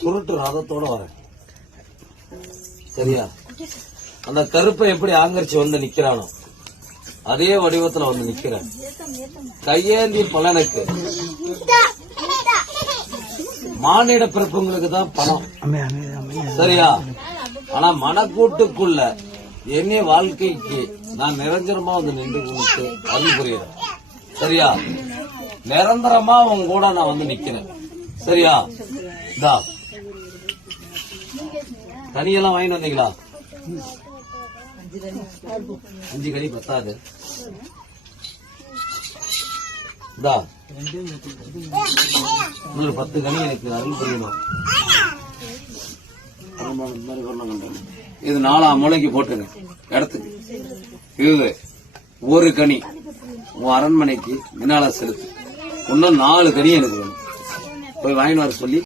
சுருட்டு ரதத்தோட வரேன். சரியா? அந்த கருப்பை எப்படி ஆங்கரிச்சு வந்து நிக்கிறானோ அதே வடிவத்துல வந்து நிக்கிறேன். கையேந்தி பலனுக்கு மானிட பிறப்புங்களுக்கு தான் பணம். சரியா? ஆனா மனக்கூட்டுக்குள்ள என்னைய வாழ்க்கைக்கு நான் நிரந்தரமா வந்து நின்று கொடுத்து அருள் புரியுறேன். சரியா? நிரந்தரமா உங்க கூட நான் வந்து நிக்கிறேன். சரியா? தனியெல்லாம் வாங்கிட்டு வந்தீங்களா? 5 கனி பத்தாது. இன்னொரு 10 கனி எனக்கு அருள் புரியணும். இது 4ஆம் மூளைக்கு போட்டுங்க இடத்துக்கு. இது ஒரு கனி உன் அரண்மனைக்கு முன்னால செலுத்து. இன்னும் 4 கனி எனக்கு வேணும். போய் வாங்கிட்டு வர சொல்லி